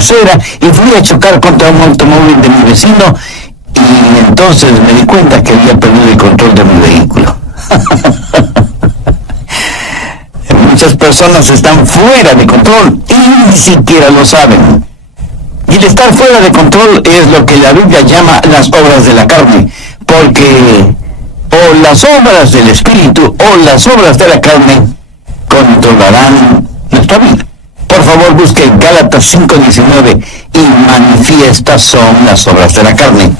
acera y fui a chocar contra un automóvil de mi vecino y entonces me di cuenta que había perdido el control de mi vehículo. Muchas personas están fuera de control y ni siquiera lo saben. Y el estar fuera de control es lo que la Biblia llama las obras de la carne, porque o las obras del Espíritu o las obras de la carne controlarán nuestra vida. Por favor, busque Gálatas 5:19 y manifiestas son las obras de la carne.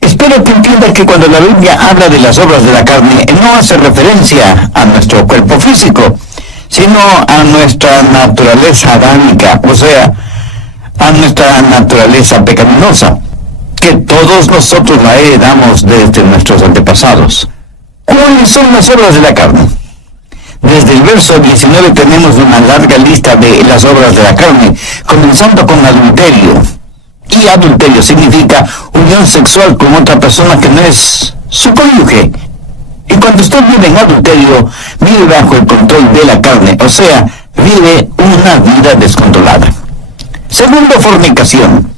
Espero que entienda que cuando la Biblia habla de las obras de la carne, no hace referencia a nuestro cuerpo físico, sino a nuestra naturaleza adámica, o sea, a nuestra naturaleza pecaminosa, que todos nosotros la heredamos desde nuestros antepasados. ¿Cuáles son las obras de la carne? Desde el verso 19 tenemos una larga lista de las obras de la carne, comenzando con adulterio. Y adulterio significa unión sexual con otra persona que no es su cónyuge. Y cuando usted vive en adulterio, vive bajo el control de la carne, o sea, vive una vida descontrolada. Segundo, fornicación.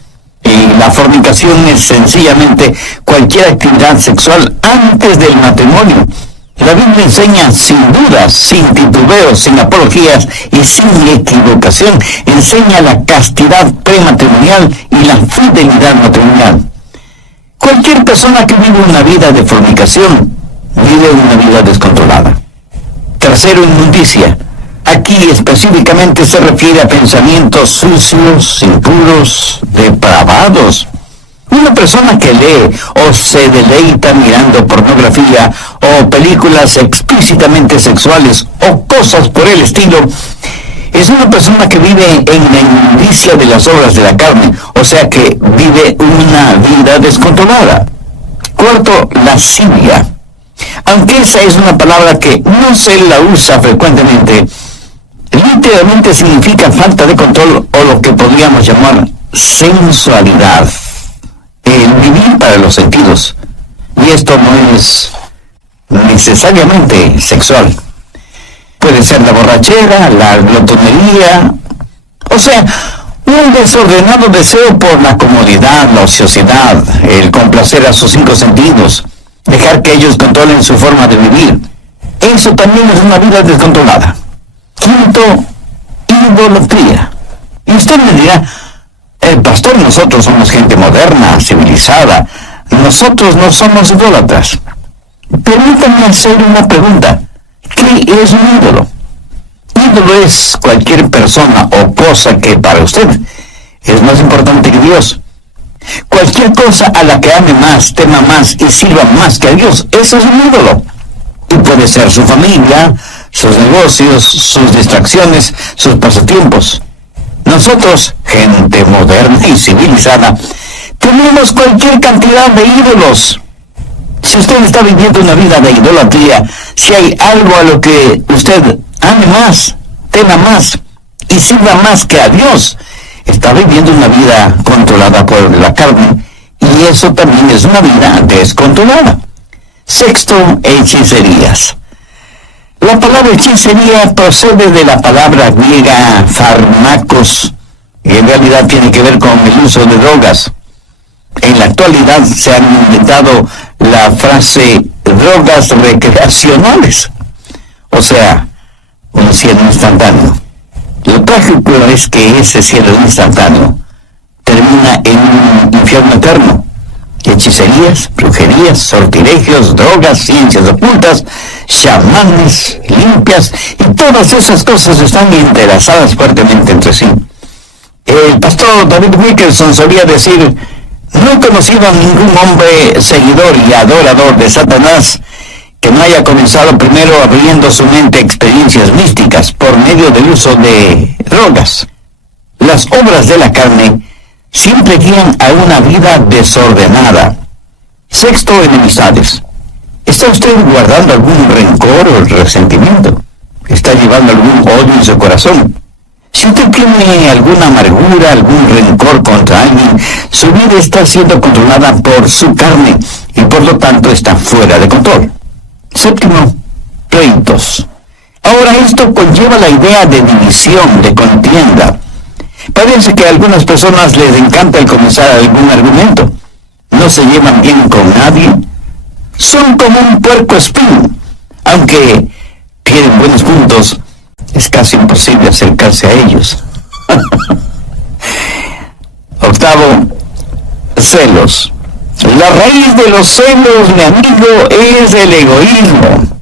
Y la fornicación es sencillamente cualquier actividad sexual antes del matrimonio. La Biblia enseña sin dudas, sin titubeos, sin apologías y sin equivocación, enseña la castidad prematrimonial y la fidelidad matrimonial. Cualquier persona que vive una vida de fornicación, vive una vida descontrolada. Tercero, inmundicia. Aquí específicamente se refiere a pensamientos sucios, impuros, depravados. Una persona que lee o se deleita mirando pornografía o películas explícitamente sexuales o cosas por el estilo, es una persona que vive en la inmundicia de las obras de la carne, o sea que vive una vida descontrolada. Cuarto, lascivia. Aunque esa es una palabra que no se la usa frecuentemente, literalmente significa falta de control o lo que podríamos llamar sensualidad. El vivir para los sentidos. Y esto no es necesariamente sexual. Puede ser la borrachera, la glotonería, o sea, un desordenado deseo por la comodidad, la ociosidad, el complacer a sus 5 sentidos, dejar que ellos controlen su forma de vivir. Eso también es una vida descontrolada. Quinto, idolatría. Y usted me dirá, pastor, nosotros somos gente moderna, civilizada. Nosotros no somos idólatras. Permítame hacer una pregunta. ¿Qué es un ídolo? Ídolo es cualquier persona o cosa que para usted es más importante que Dios. Cualquier cosa a la que ame más, tema más y sirva más que a Dios, eso es un ídolo. Y puede ser su familia, sus negocios, sus distracciones, sus pasatiempos. Nosotros, gente moderna y civilizada, tenemos cualquier cantidad de ídolos. Si usted está viviendo una vida de idolatría, si hay algo a lo que usted ame más, tema más y sirva más que a Dios, está viviendo una vida controlada por la carne, y eso también es una vida descontrolada. Sexto, hechicerías. La palabra hechicería procede de la palabra griega fármacos, y en realidad tiene que ver con el uso de drogas. En la actualidad se han inventado la frase drogas recreacionales, o sea, un cielo instantáneo. Lo trágico es que ese cielo instantáneo termina en un infierno eterno. Hechicerías, brujerías, sortilegios, drogas, ciencias ocultas, chamanes, limpias, y todas esas cosas están entrelazadas fuertemente entre sí. El pastor David Wilkerson solía decir: no he conocido a ningún hombre seguidor y adorador de Satanás que no haya comenzado primero abriendo su mente a experiencias místicas por medio del uso de drogas. Las obras de la carne siempre guían a una vida desordenada. Sexto, enemistades. ¿Está usted guardando algún rencor o resentimiento? ¿Está llevando algún odio en su corazón? Si usted tiene alguna amargura, algún rencor contra alguien, su vida está siendo controlada por su carne y por lo tanto está fuera de control. Séptimo, pleitos. Ahora esto conlleva la idea de división, de contienda. Parece que a algunas personas les encanta el comenzar algún argumento. No se llevan bien con nadie. Son como un puerco espín. Aunque tienen buenos puntos, es casi imposible acercarse a ellos. Octavo, celos. La raíz de los celos, mi amigo, es el egoísmo.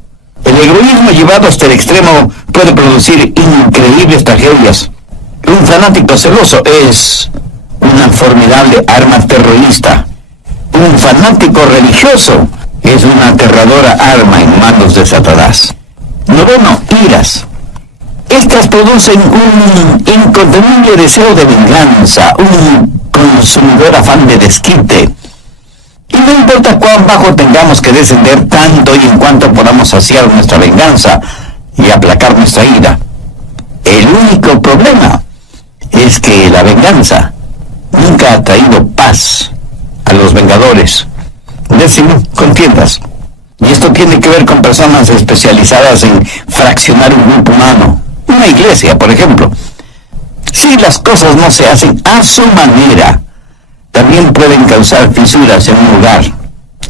El egoísmo llevado hasta el extremo puede producir increíbles tragedias. Un fanático celoso es una formidable arma terrorista. Un fanático religioso es una aterradora arma en manos de Satanás. Noveno, iras. Estas producen un incontenible deseo de venganza, un consumidor afán de desquite. Y no importa cuán bajo tengamos que descender, tanto y en cuanto podamos saciar nuestra venganza y aplacar nuestra ira. El único problema es que la venganza nunca ha traído paz a los vengadores. Décimo, contiendas. Y esto tiene que ver con personas especializadas en fraccionar un grupo humano. Una iglesia, por ejemplo. Si las cosas no se hacen a su manera, también pueden causar fisuras en un lugar,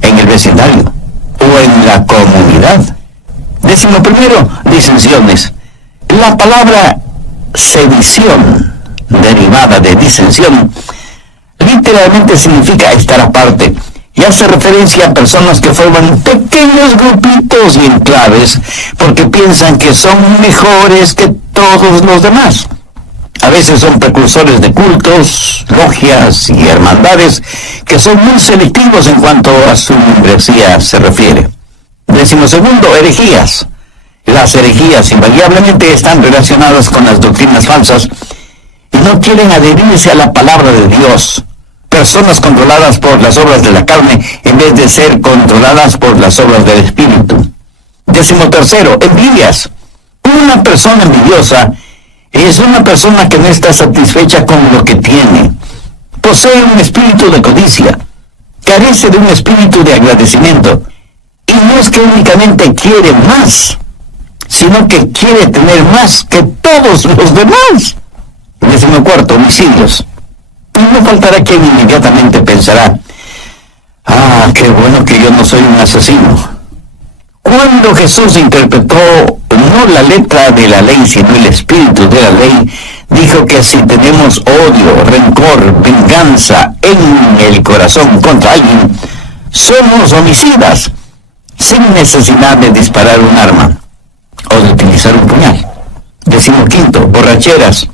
en el vecindario o en la comunidad. Décimo primero, disensiones. La palabra sedición, derivada de disensión, literalmente significa estar aparte y hace referencia a personas que forman pequeños grupitos y enclaves porque piensan que son mejores que todos los demás. A veces son precursores de cultos, logias y hermandades que son muy selectivos en cuanto a su membresía se refiere. Décimo segundo, herejías. Las herejías invariablemente están relacionadas con las doctrinas falsas y no quieren adherirse a la palabra de Dios. Personas controladas por las obras de la carne en vez de ser controladas por las obras del Espíritu. Décimo tercero, envidias. Una persona envidiosa es una persona que no está satisfecha con lo que tiene. Posee un espíritu de codicia. Carece de un espíritu de agradecimiento. Y no es que únicamente quiere más, sino que quiere tener más que todos los demás. Décimo cuarto, homicidios. Y no faltará quien inmediatamente pensará, qué bueno que yo no soy un asesino. Cuando Jesús interpretó no la letra de la ley, sino el espíritu de la ley, dijo que si tenemos odio, rencor, venganza en el corazón contra alguien, somos homicidas, sin necesidad de disparar un arma o de utilizar un puñal. Décimo quinto, borracheras.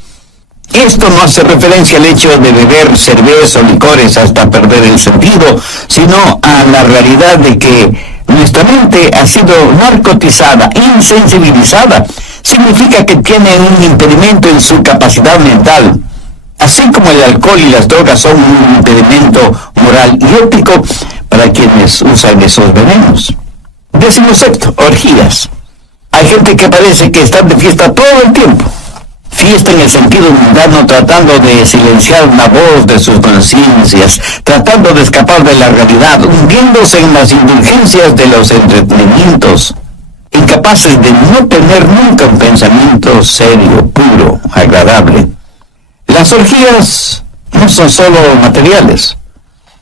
Esto no hace referencia al hecho de beber cerveza o licores hasta perder el sentido, sino a la realidad de que nuestra mente ha sido narcotizada, insensibilizada. Significa que tiene un impedimento en su capacidad mental. Así como el alcohol y las drogas son un impedimento moral y ético para quienes usan esos venenos. Décimo sexto, orgías. Hay gente que parece que está de fiesta todo el tiempo. Fiesta en el sentido mundano, tratando de silenciar la voz de sus conciencias, tratando de escapar de la realidad, hundiéndose en las indulgencias de los entretenimientos, incapaces de no tener nunca un pensamiento serio, puro, agradable. Las orgías no son solo materiales,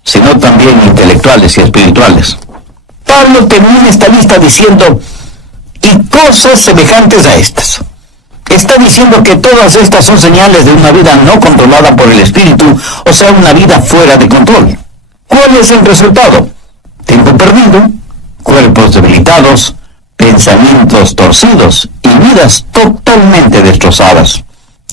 sino también intelectuales y espirituales. Pablo termina esta lista diciendo, y cosas semejantes a estas. Está diciendo que todas estas son señales de una vida no controlada por el Espíritu, o sea, una vida fuera de control. ¿Cuál es el resultado? Tiempo perdido, cuerpos debilitados, pensamientos torcidos y vidas totalmente destrozadas.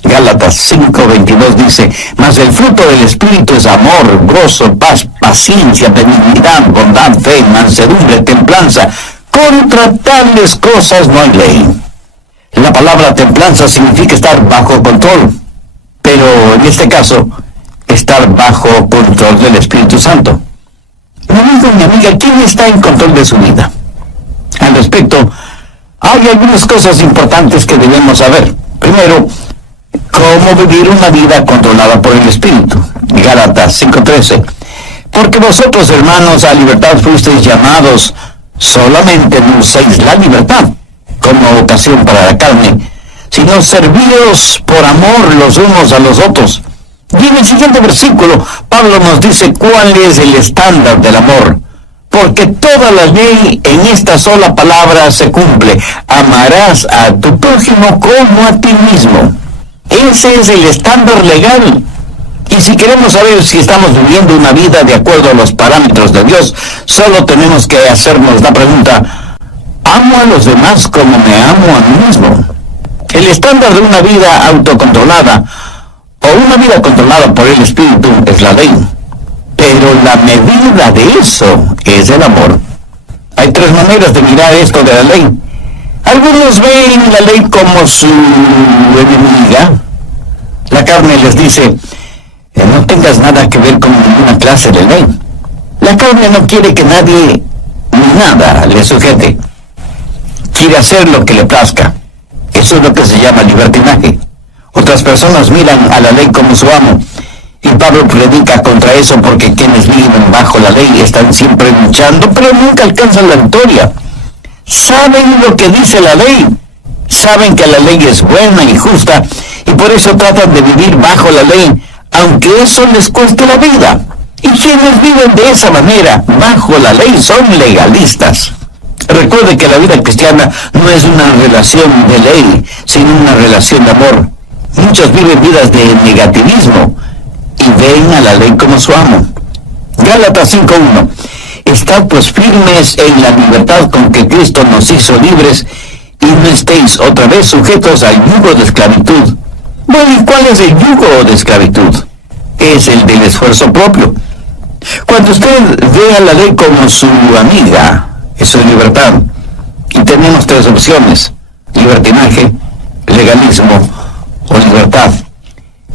Gálatas 5:22 dice, mas el fruto del Espíritu es amor, gozo, paz, paciencia, benignidad, bondad, fe, mansedumbre, templanza. Contra tales cosas no hay ley. La palabra templanza significa estar bajo control, pero en este caso, estar bajo control del Espíritu Santo. Mi amigo y mi amiga, ¿quién está en control de su vida? Al respecto, hay algunas cosas importantes que debemos saber. Primero, cómo vivir una vida controlada por el Espíritu. Gálatas 5:13. Porque vosotros, hermanos, a libertad fuisteis llamados, solamente no uséis la libertad como ocasión para la carne, sino servíos por amor los unos a los otros. Y en el siguiente versículo, Pablo nos dice cuál es el estándar del amor. Porque toda la ley en esta sola palabra se cumple: amarás a tu prójimo como a ti mismo. Ese es el estándar legal. Y si queremos saber si estamos viviendo una vida de acuerdo a los parámetros de Dios, solo tenemos que hacernos la pregunta: ¿amo a los demás como me amo a mí mismo? El estándar de una vida autocontrolada o una vida controlada por el Espíritu es la ley. Pero la medida de eso es el amor. Hay tres maneras de mirar esto de la ley. Algunos ven la ley como su enemiga. La carne les dice: no tengas nada que ver con ninguna clase de ley. La carne no quiere que nadie ni nada le sujete. Quiere hacer lo que le plazca. Eso es lo que se llama libertinaje. Otras personas miran a la ley como su amo. Y Pablo predica contra eso, porque quienes viven bajo la ley están siempre luchando, pero nunca alcanzan la victoria. Saben lo que dice la ley. Saben que la ley es buena y justa, y por eso tratan de vivir bajo la ley, aunque eso les cueste la vida. Y quienes viven de esa manera, bajo la ley, son legalistas. Recuerde que la vida cristiana no es una relación de ley, sino una relación de amor. Muchos viven vidas de negativismo y ven a la ley como su amo. Gálatas 5:1. Estad pues firmes en la libertad con que Cristo nos hizo libres, y no estéis otra vez sujetos al yugo de esclavitud. Bueno, ¿y cuál es el yugo de esclavitud? Es el del esfuerzo propio. Cuando usted ve a la ley como su amiga, eso es libertad. Y tenemos tres opciones: libertinaje, legalismo o libertad.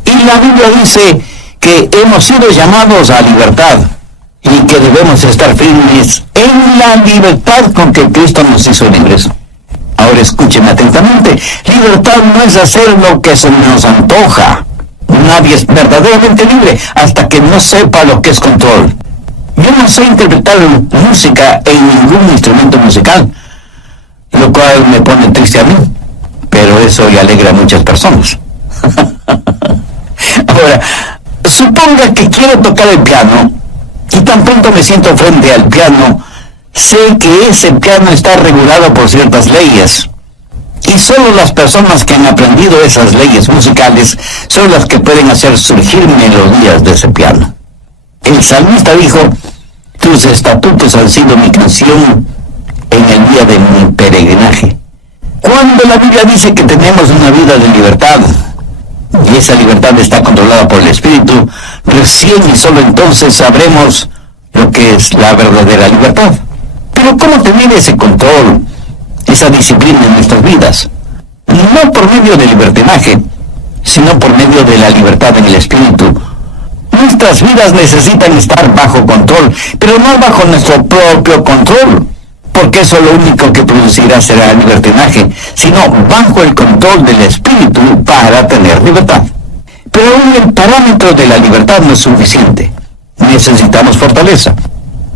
Y la Biblia dice que hemos sido llamados a libertad y que debemos estar firmes en la libertad con que Cristo nos hizo libres. Ahora escúcheme atentamente: libertad no es hacer lo que se nos antoja. Nadie es verdaderamente libre hasta que no sepa lo que es control. Yo no sé interpretar música en ningún instrumento musical, lo cual me pone triste a mí, pero eso le alegra a muchas personas. Ahora, suponga que quiero tocar el piano, y tan pronto me siento frente al piano, sé que ese piano está regulado por ciertas leyes, y solo las personas que han aprendido esas leyes musicales son las que pueden hacer surgir melodías de ese piano. El salmista dijo: tus estatutos han sido mi canción en el día de mi peregrinaje. Cuando la Biblia dice que tenemos una vida de libertad, y esa libertad está controlada por el Espíritu, recién y solo entonces sabremos lo que es la verdadera libertad. Pero ¿cómo tener ese control, esa disciplina en nuestras vidas? No por medio de libertinaje, sino por medio de la libertad en el Espíritu. Nuestras vidas necesitan estar bajo control, pero no bajo nuestro propio control, porque eso lo único que producirá será libertinaje, sino bajo el control del Espíritu para tener libertad. Pero aún el parámetro de la libertad no es suficiente. Necesitamos fortaleza.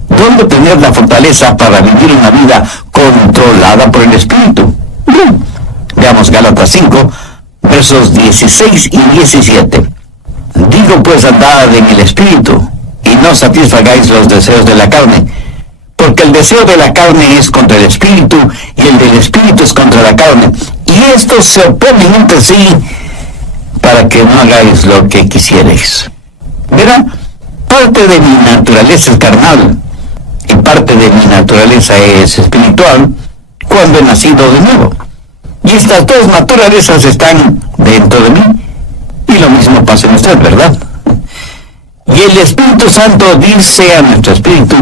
¿Dónde tener la fortaleza para vivir una vida controlada por el Espíritu? Veamos Gálatas 5, versos 16 y 17. Digo pues, andad en el Espíritu, y no satisfagáis los deseos de la carne, porque el deseo de la carne es contra el Espíritu, y el del Espíritu es contra la carne, y estos se oponen entre sí, para que no hagáis lo que quisierais. Verá, parte de mi naturaleza es carnal, y parte de mi naturaleza es espiritual, cuando he nacido de nuevo. Y estas dos naturalezas están dentro de mí, y lo mismo pasa en usted, ¿verdad? Y el Espíritu Santo dice a nuestro espíritu: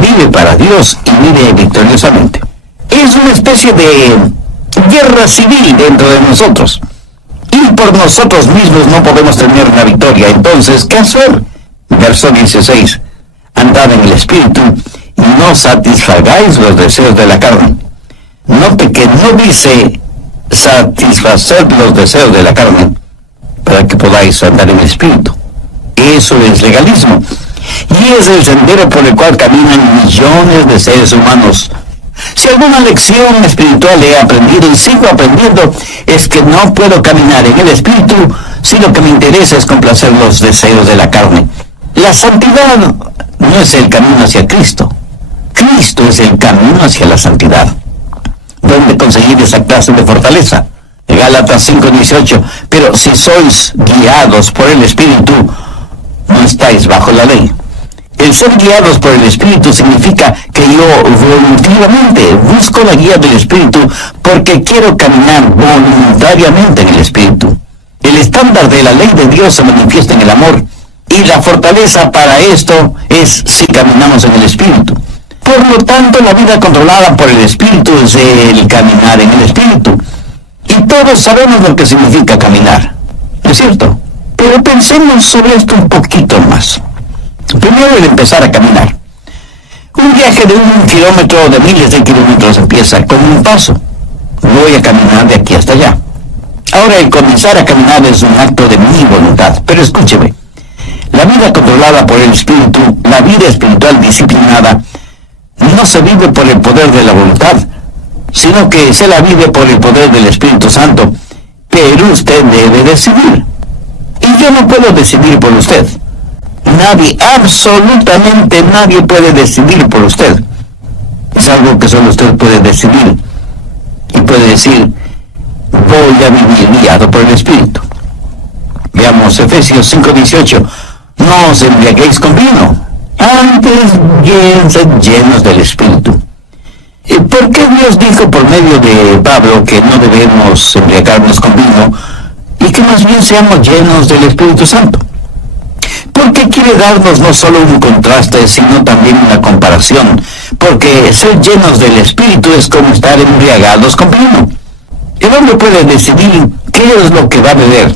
vive para Dios y vive victoriosamente. Es una especie de guerra civil dentro de nosotros, y por nosotros mismos no podemos tener una victoria. Entonces, ¿qué hacer? Verso 16. Andad en el Espíritu y no satisfagáis los deseos de la carne. Note que no dice satisfacer los deseos de la carne para que podáis andar en el Espíritu. Eso es legalismo, y es el sendero por el cual caminan millones de seres humanos. Si alguna lección espiritual he aprendido y sigo aprendiendo, es que no puedo caminar en el Espíritu si lo que me interesa es complacer los deseos de la carne. La santidad no es el camino hacia Cristo. Cristo es el camino hacia la santidad. ¿Dónde conseguir esa clase de fortaleza? Gálatas 5:18. Pero si sois guiados por el Espíritu, no estáis bajo la ley. El ser guiados por el Espíritu significa que yo voluntariamente busco la guía del Espíritu porque quiero caminar voluntariamente en el Espíritu. El estándar de la ley de Dios se manifiesta en el amor, y la fortaleza para esto es si caminamos en el Espíritu. Por lo tanto, la vida controlada por el Espíritu es el caminar en el Espíritu. Y todos sabemos lo que significa caminar, ¿no es cierto? Pero pensemos sobre esto un poquito más. Primero, el empezar a caminar. Un viaje de 1 kilómetro o de miles de kilómetros empieza con un paso. Voy a caminar de aquí hasta allá. Ahora, el comenzar a caminar es un acto de mi voluntad. Pero escúcheme, la vida controlada por el Espíritu, la vida espiritual disciplinada, no se vive por el poder de la voluntad, sino que se la vive por el poder del Espíritu Santo. Pero usted debe decidir. Y yo no puedo decidir por usted. Nadie, absolutamente nadie puede decidir por usted. Es algo que solo usted puede decidir. Y puede decir, voy a vivir guiado por el Espíritu. Veamos Efesios 5:18. No os embriaguéis con vino, antes llenos del Espíritu. ¿Por qué Dios dijo por medio de Pablo que no debemos embriagarnos con vino y que más bien seamos llenos del Espíritu Santo? Porque quiere darnos no solo un contraste, sino también una comparación. Porque ser llenos del Espíritu es como estar embriagados con vino. El hombre puede decidir qué es lo que va a beber.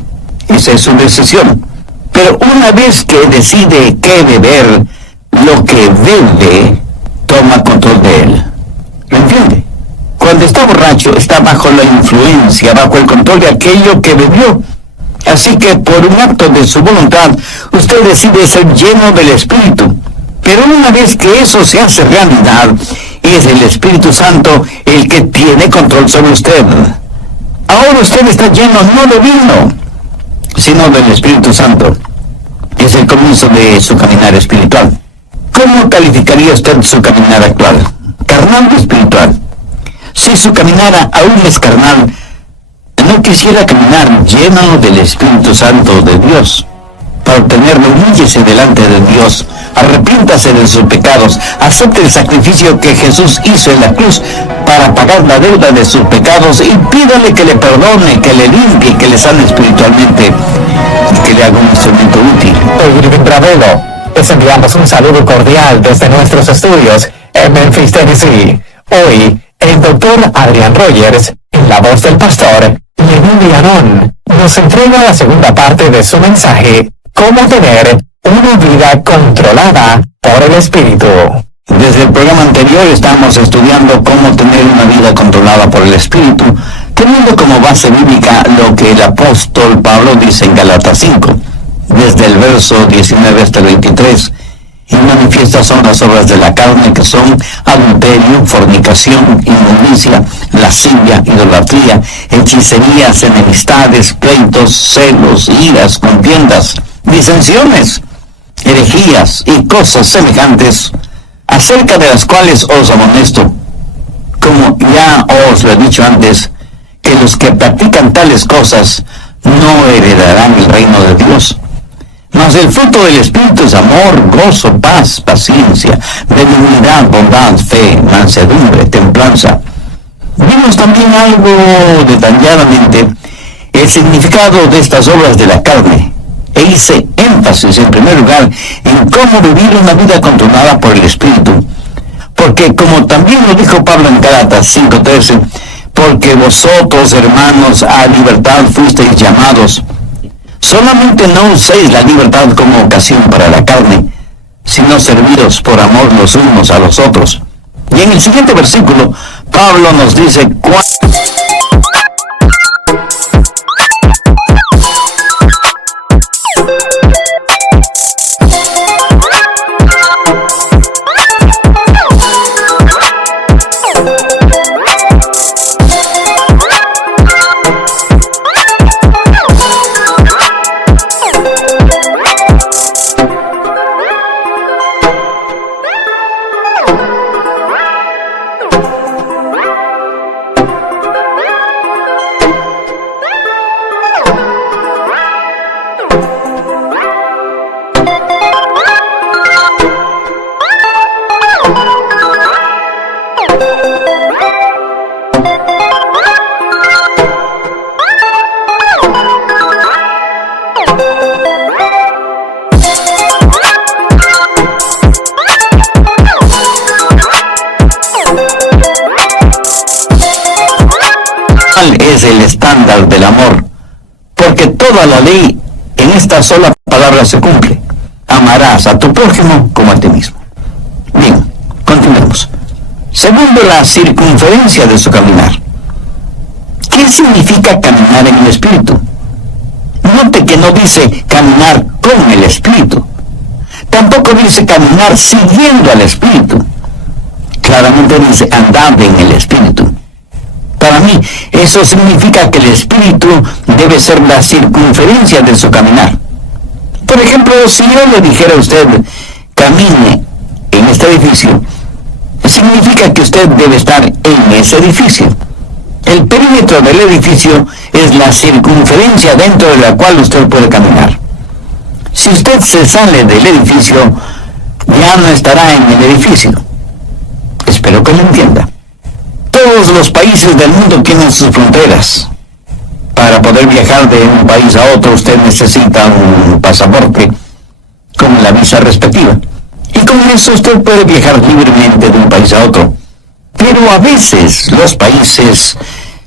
Esa es su decisión. Pero una vez que decide qué beber, lo que bebe toma control de él. ¿Lo entiende? Cuando está borracho, está bajo la influencia, bajo el control de aquello que bebió. Así que por un acto de su voluntad, usted decide ser lleno del Espíritu. Pero una vez que eso se hace realidad, es el Espíritu Santo el que tiene control sobre usted. Ahora usted está lleno no de vino, sino del Espíritu Santo. Es el comienzo de su caminar espiritual. ¿Cómo calificaría usted su caminar actual? ¿Carnal o espiritual? Si su caminar aún es carnal, no quisiera caminar lleno del Espíritu Santo de Dios. Para obtenerlo, humíllese delante de Dios, arrepiéntase de sus pecados, acepte el sacrificio que Jesús hizo en la cruz para pagar la deuda de sus pecados y pídale que le perdone, que le limpie, que le sane espiritualmente y que le haga un instrumento útil. Irving Ravelo, les enviamos un saludo cordial desde nuestros estudios en Memphis, Tennessee. Hoy, el doctor Adrian Rogers, en la voz del pastor Lenín Villanón, nos entrega la segunda parte de su mensaje, cómo tener una vida controlada por el Espíritu. Desde el programa anterior estamos estudiando cómo tener una vida controlada por el Espíritu, teniendo como base bíblica lo que el apóstol Pablo dice en Gálatas 5, desde el verso 19 hasta el 23. Y manifiestas son las obras de la carne, que son adulterio, fornicación, inmundicia, lascivia, idolatría, hechicerías, enemistades, pleitos, celos, iras, contiendas, disensiones, herejías y cosas semejantes, acerca de las cuales os amonesto, como ya os lo he dicho antes, que los que practican tales cosas no heredarán el reino de Dios. Mas el fruto del Espíritu es amor, gozo, paz, paciencia, benignidad, bondad, fe, mansedumbre, templanza. Vimos también algo detalladamente el significado de estas obras de la carne, e hice énfasis en primer lugar en cómo vivir una vida controlada por el Espíritu, porque como también lo dijo Pablo en Gálatas 5:13, porque vosotros, hermanos, a libertad fuisteis llamados. Solamente no uséis la libertad como ocasión para la carne, sino servidos por amor los unos a los otros. Y en el siguiente versículo, Pablo nos dice es el estándar del amor, porque toda la ley en esta sola palabra se cumple. Amarás a tu prójimo como a ti mismo. Bien, continuemos. Segundo, la circunferencia de su caminar. ¿Qué significa caminar en el Espíritu? Note que no dice caminar con el Espíritu. Tampoco dice caminar siguiendo al Espíritu. Claramente dice andar en el Espíritu. Para mí, eso significa que el Espíritu debe ser la circunferencia de su caminar. Por ejemplo, si yo le dijera a usted, camine en este edificio, significa que usted debe estar en ese edificio. El perímetro del edificio es la circunferencia dentro de la cual usted puede caminar. Si usted se sale del edificio, ya no estará en el edificio. Espero que lo entienda. Todos los países del mundo tienen sus fronteras. Para poder viajar de un país a otro, usted necesita un pasaporte con la visa respectiva. Y con eso usted puede viajar libremente de un país a otro. Pero a veces los países,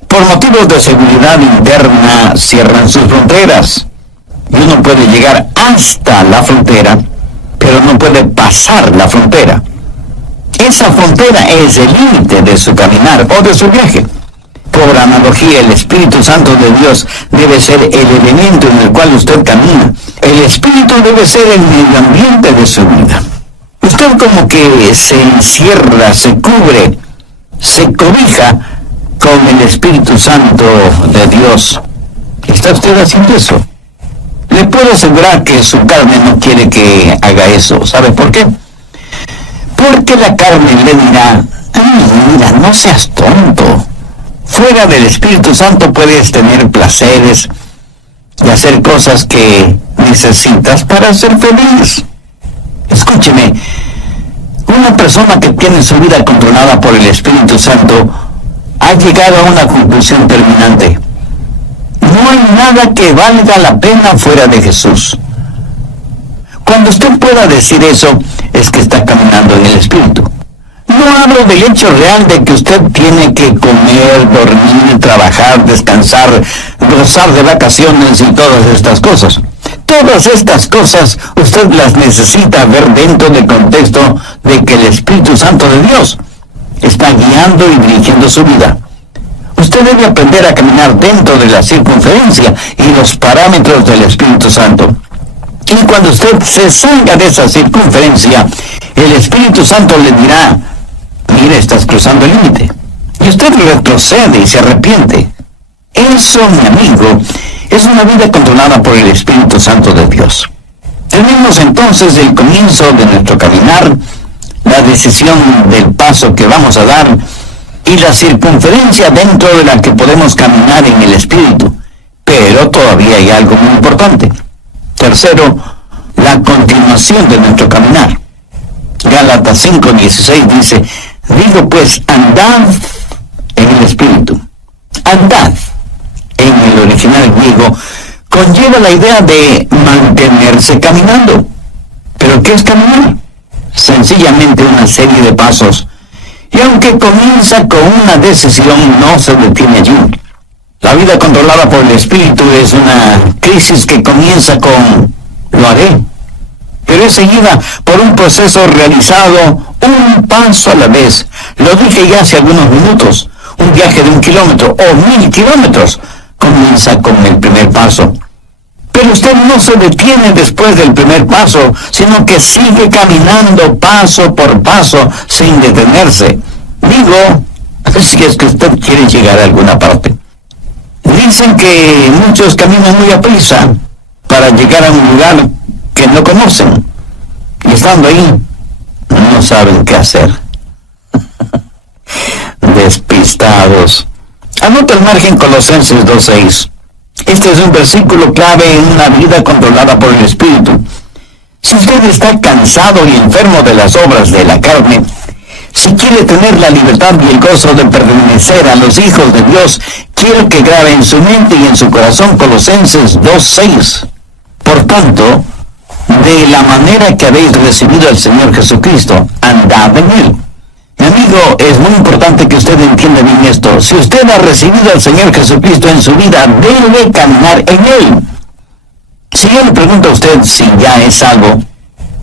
por motivos de seguridad interna, cierran sus fronteras. Y uno puede llegar hasta la frontera, pero no puede pasar la frontera. Esa frontera es el límite de su caminar o de su viaje. Por analogía, el Espíritu Santo de Dios debe ser el elemento en el cual usted camina. El Espíritu debe ser el medio ambiente de su vida. Usted como que se encierra, se cubre, se cobija con el Espíritu Santo de Dios. ¿Está usted haciendo eso? Le puedo asegurar que su carne no quiere que haga eso. ¿Sabe por qué? Porque la carne le dirá, ay, mira, no seas tonto. Fuera del Espíritu Santo puedes tener placeres y hacer cosas que necesitas para ser feliz. Escúcheme, una persona que tiene su vida controlada por el Espíritu Santo ha llegado a una conclusión terminante. No hay nada que valga la pena fuera de Jesús. Cuando usted pueda decir eso, es que está caminando en el Espíritu. No hablo del hecho real de que usted tiene que comer, dormir, trabajar, descansar, gozar de vacaciones y todas estas cosas. Todas estas cosas usted las necesita ver dentro del contexto de que el Espíritu Santo de Dios está guiando y dirigiendo su vida. Usted debe aprender a caminar dentro de la circunferencia y los parámetros del Espíritu Santo. Y cuando usted se salga de esa circunferencia, el Espíritu Santo le dirá, mire, estás cruzando el límite. Y usted retrocede y se arrepiente. Eso, mi amigo, es una vida controlada por el Espíritu Santo de Dios. Tenemos entonces el comienzo de nuestro caminar, la decisión del paso que vamos a dar y la circunferencia dentro de la que podemos caminar en el Espíritu. Pero todavía hay algo muy importante. Tercero, la continuación de nuestro caminar. Gálatas 5:16 dice, digo pues, andad en el Espíritu. Andad, en el original griego, conlleva la idea de mantenerse caminando. ¿Pero qué es caminar? Sencillamente una serie de pasos. Y aunque comienza con una decisión, no se detiene allí. La vida controlada por el Espíritu es una crisis que comienza con lo haré, pero es seguida por un proceso realizado un paso a la vez. Lo dije ya hace algunos minutos. Un viaje de 1 kilómetro o 1000 kilómetros comienza con el primer paso. Pero usted no se detiene después del primer paso, sino que sigue caminando paso por paso sin detenerse. Digo, si es que usted quiere llegar a alguna parte. Dicen que muchos caminan muy a prisa para llegar a un lugar que no conocen. Y estando ahí, no saben qué hacer. Despistados. Anota al margen Colosenses 2:6. Este es un versículo clave en una vida controlada por el Espíritu. Si usted está cansado y enfermo de las obras de la carne, si quiere tener la libertad y el gozo de pertenecer a los hijos de Dios, quiero que grabe en su mente y en su corazón Colosenses 2:6. Por tanto, de la manera que habéis recibido al Señor Jesucristo, andad en Él. Mi amigo, es muy importante que usted entienda bien esto. Si usted ha recibido al Señor Jesucristo en su vida, debe caminar en Él. Si yo le pregunto a usted si ya es salvo,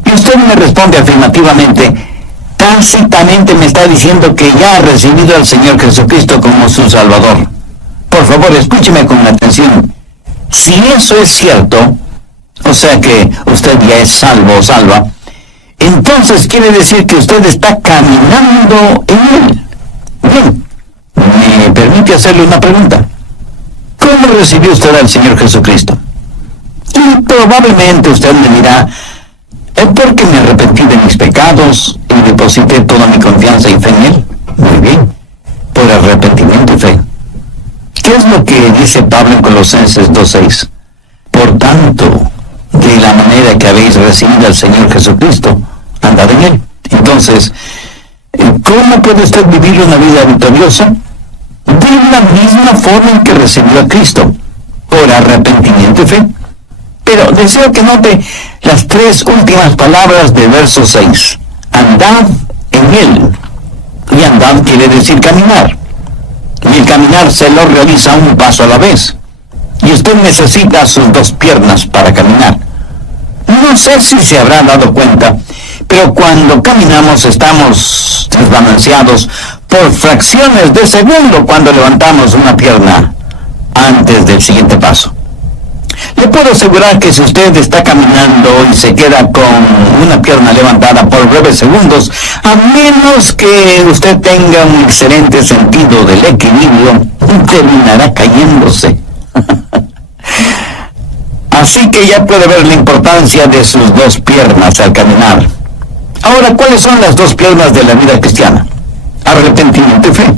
y usted me responde afirmativamente, tácitamente me está diciendo que ya ha recibido al Señor Jesucristo como su Salvador. Por favor, escúcheme con atención. Si eso es cierto, o sea que usted ya es salvo o salva, entonces quiere decir que usted está caminando en Él. Bien, me permite hacerle una pregunta. ¿Cómo recibió usted al Señor Jesucristo? Y probablemente usted me dirá, porque me arrepentí de mis pecados y deposité toda mi confianza y fe en Él. Muy bien, por arrepentimiento y fe. ¿Qué es lo que dice Pablo en Colosenses 2:6? Por tanto, de la manera que habéis recibido al Señor Jesucristo, andad en Él. Entonces, ¿cómo puede usted vivir una vida victoriosa? De la misma forma en que recibió a Cristo, por arrepentimiento y fe. Pero deseo que note las tres últimas palabras del verso 6. Andad en Él. Y andad quiere decir caminar. Y el caminar se lo realiza un paso a la vez. Y usted necesita sus dos piernas para caminar. No sé si se habrá dado cuenta, pero cuando caminamos estamos desbalanceados por fracciones de segundo cuando levantamos una pierna antes del siguiente paso. Le puedo asegurar que si usted está caminando y se queda con una pierna levantada por breves segundos, a menos que usted tenga un excelente sentido del equilibrio, terminará cayéndose. Así que ya puede ver la importancia de sus dos piernas al caminar. Ahora, ¿cuáles son las dos piernas de la vida cristiana? Arrepentimiento y fe.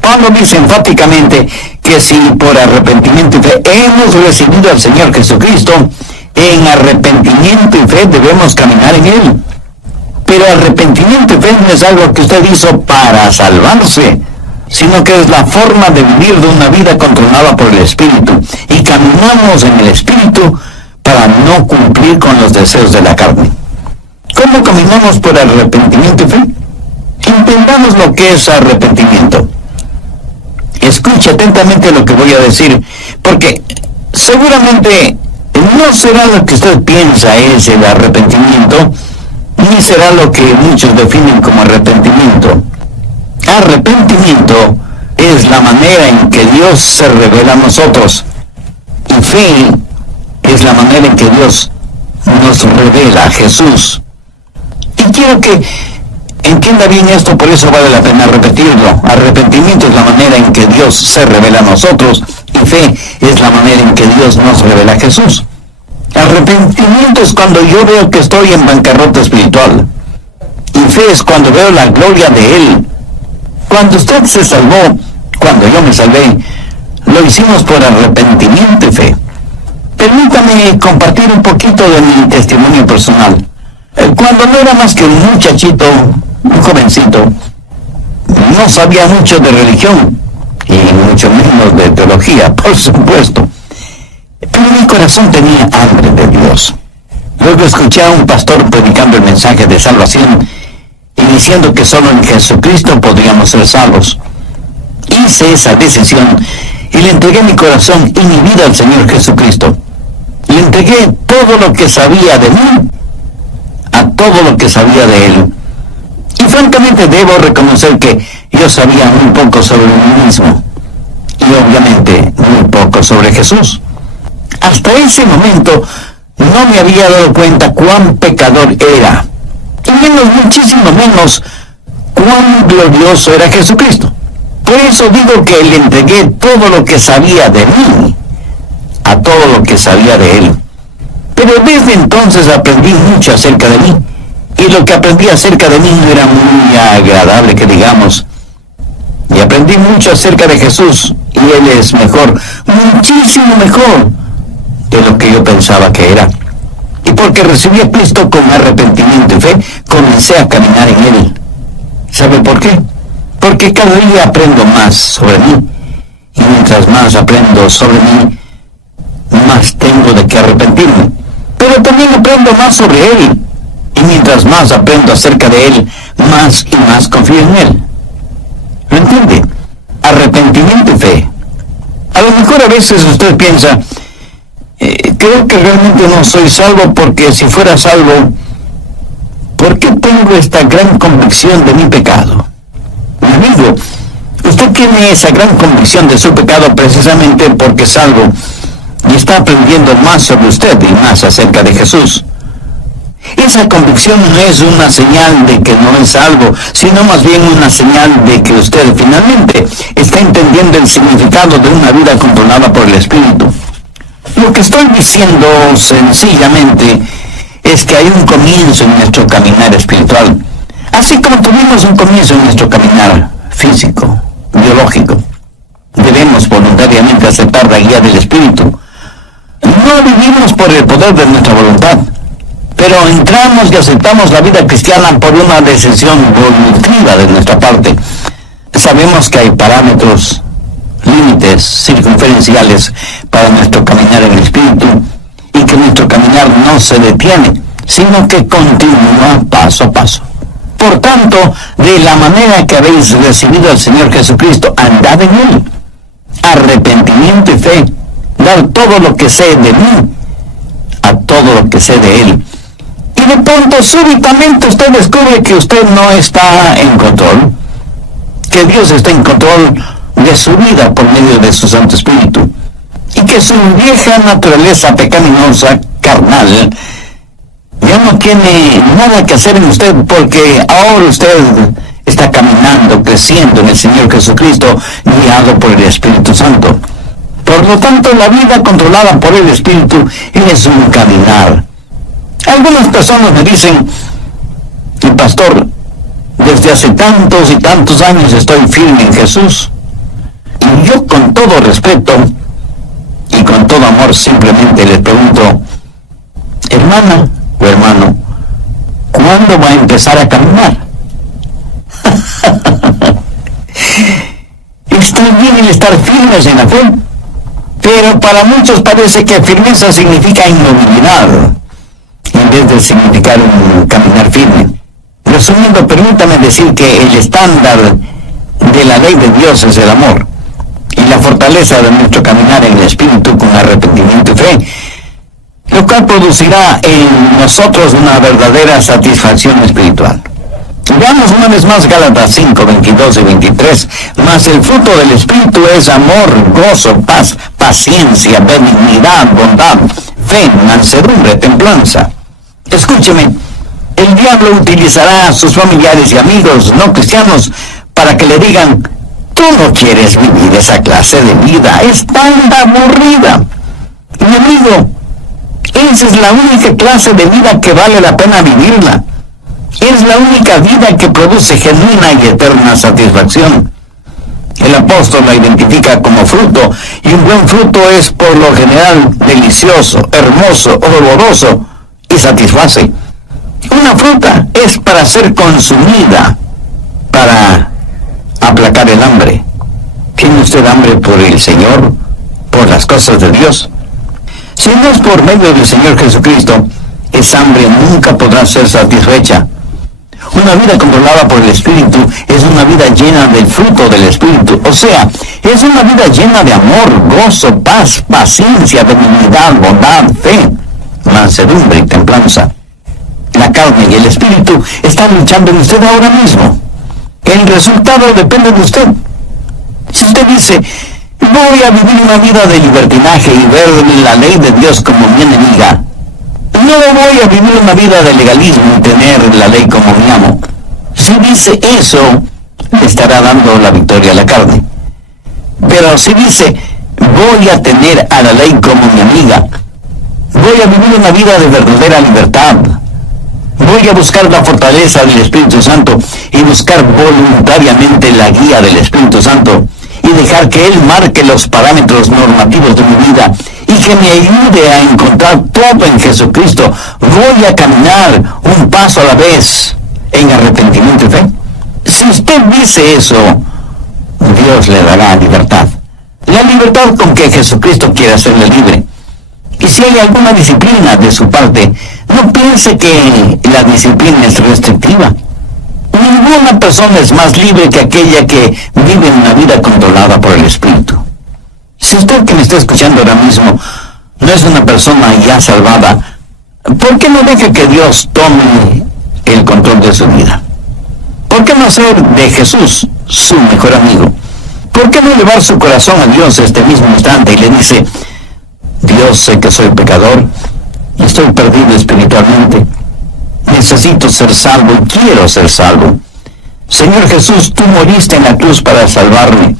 Pablo dice enfáticamente que si por arrepentimiento y fe hemos recibido al Señor Jesucristo, en arrepentimiento y fe debemos caminar en Él. Pero arrepentimiento y fe no es algo que usted hizo para salvarse, sino que es la forma de vivir de una vida controlada por el Espíritu. Y caminamos en el Espíritu para no cumplir con los deseos de la carne. ¿Cómo caminamos por arrepentimiento y fe? Entendamos lo que es arrepentimiento. Escuche atentamente lo que voy a decir, porque seguramente no será lo que usted piensa es el arrepentimiento, ni será lo que muchos definen como arrepentimiento. Arrepentimiento es la manera en que Dios se revela a nosotros, y fe es la manera en que Dios nos revela a Jesús. Y quiero que entienda bien esto, por eso vale la pena repetirlo. Arrepentimiento es la manera en que Dios se revela a nosotros, y fe es la manera en que Dios nos revela a Jesús. Arrepentimiento es cuando yo veo que estoy en bancarrota espiritual, y fe es cuando veo la gloria de Él. Cuando usted se salvó, cuando yo me salvé, lo hicimos por arrepentimiento y fe. Permítame compartir un poquito de mi testimonio personal. Cuando no era más que un muchachito, un jovencito, no sabía mucho de religión, y mucho menos de teología, por supuesto. Pero mi corazón tenía hambre de Dios. Luego escuché a un pastor predicando el mensaje de salvación y diciendo que solo en Jesucristo podríamos ser salvos. Hice esa decisión y le entregué mi corazón y mi vida al Señor Jesucristo. Le entregué todo lo que sabía de mí a todo lo que sabía de Él. Y francamente debo reconocer que yo sabía muy poco sobre mí mismo y obviamente muy poco sobre Jesús. Hasta ese momento no me había dado cuenta cuán pecador era, y muchísimo menos cuán glorioso era Jesucristo. Por eso digo que le entregué todo lo que sabía de mí a todo lo que sabía de Él. Pero desde entonces aprendí mucho acerca de mí, y lo que aprendí acerca de mí no era muy agradable que digamos. Y aprendí mucho acerca de Jesús, y Él es mejor, muchísimo mejor de lo que yo pensaba que era. Y porque recibí a Cristo con arrepentimiento y fe, comencé a caminar en Él. ¿Sabe por qué? Porque cada día aprendo más sobre mí, y mientras más aprendo sobre mí, más tengo de qué arrepentirme. Pero también aprendo más sobre Él, y mientras más aprendo acerca de Él, más y más confío en Él. arrepentimiento y fe. A lo mejor a veces usted piensa, creo que realmente no soy salvo, porque si fuera salvo, ¿por qué tengo esta gran convicción de mi pecado? Mi amigo, usted tiene esa gran convicción de su pecado precisamente porque es salvo y está aprendiendo más sobre usted y más acerca de Jesús. Esa convicción no es una señal de que no es salvo, sino más bien una señal de que usted finalmente está entendiendo el significado de una vida controlada por el Espíritu. Lo que estoy diciendo sencillamente es que hay un comienzo en nuestro caminar espiritual, así como tuvimos un comienzo en nuestro caminar físico, biológico. Debemos voluntariamente aceptar la guía del Espíritu. No vivimos por el poder de nuestra voluntad, pero entramos y aceptamos la vida cristiana por una decisión voluntariamente de nuestra parte. Sabemos que hay parámetros, límites circunferenciales para nuestro caminar en el Espíritu, y que nuestro caminar no se detiene, sino que continúa paso a paso. Por tanto, de la manera que habéis recibido al Señor Jesucristo, andad en Él. Arrepentimiento y fe. Dar todo lo que sé de mí a todo lo que sé de Él. Y de pronto, súbitamente, usted descubre que usted no está en control, que Dios está en control de su vida por medio de su Santo Espíritu, y que su vieja naturaleza pecaminosa, carnal, ya no tiene nada que hacer en usted, porque ahora usted está caminando, creciendo en el Señor Jesucristo, guiado por el Espíritu Santo. Por lo tanto, la vida controlada por el Espíritu es un caminar. Algunas personas me dicen, pastor, desde hace tantos y tantos años estoy firme en Jesús. Y yo, con todo respeto y con todo amor, simplemente les pregunto, hermana o hermano, ¿cuándo va a empezar a caminar? Está bien el estar firmes en la fe, pero para muchos parece que firmeza significa inmovilidad, en vez de significar un caminar firme. Resumiendo, permítame decir que el estándar de la ley de Dios es el amor, y la fortaleza de nuestro caminar en el Espíritu con arrepentimiento y fe, lo cual producirá en nosotros una verdadera satisfacción espiritual. Veamos una vez más Gálatas 5, 22 y 23. Mas el fruto del Espíritu es amor, gozo, paz, paciencia, benignidad, bondad, fe, mansedumbre, templanza. Escúcheme, el diablo utilizará a sus familiares y amigos no cristianos para que le digan, tú no quieres vivir esa clase de vida, es tan aburrida. Mi amigo, esa es la única clase de vida que vale la pena vivirla. Es la única vida que produce genuina y eterna satisfacción. El apóstol la identifica como fruto, y un buen fruto es por lo general delicioso, hermoso, oloroso y satisface. Una fruta es para ser consumida, para aplacar el hambre. ¿Tiene usted hambre por el Señor, por las cosas de Dios? Si no es por medio del Señor Jesucristo, esa hambre nunca podrá ser satisfecha. Una vida controlada por el Espíritu es una vida llena del fruto del Espíritu, o sea, es una vida llena de amor, gozo, paz, paciencia, benignidad, bondad, fe, mansedumbre y templanza. La carne y el Espíritu están luchando en usted ahora mismo. El resultado depende de usted. Si usted dice, voy a vivir una vida de libertinaje y ver la ley de Dios como mi enemiga, no voy a vivir una vida de legalismo y tener la ley como mi amo. Si dice eso, le estará dando la victoria a la carne. Pero si dice, voy a tener a la ley como mi amiga, voy a vivir una vida de verdadera libertad, voy a buscar la fortaleza del Espíritu Santo y buscar voluntariamente la guía del Espíritu Santo y dejar que Él marque los parámetros normativos de mi vida y que me ayude a encontrar todo en Jesucristo, voy a caminar un paso a la vez en arrepentimiento y fe. Si usted dice eso, Dios le dará libertad. La libertad con que Jesucristo quiere hacerle libre. Y si hay alguna disciplina de su parte, no piense que la disciplina es restrictiva. Ninguna persona es más libre que aquella que vive una vida controlada por el Espíritu. Si usted que me está escuchando ahora mismo no es una persona ya salvada, ¿por qué no deja que Dios tome el control de su vida? ¿Por qué no hacer de Jesús su mejor amigo? ¿Por qué no llevar su corazón a Dios este mismo instante y le dice: Dios, sé que soy pecador y estoy perdido espiritualmente, necesito ser salvo y quiero ser salvo. Señor Jesús, tú moriste en la cruz para salvarme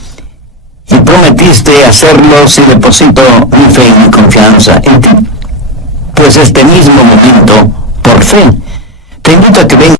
y prometiste hacerlo si deposito mi fe y mi confianza en ti. Pues este mismo momento, por fe, te invito a que vengas.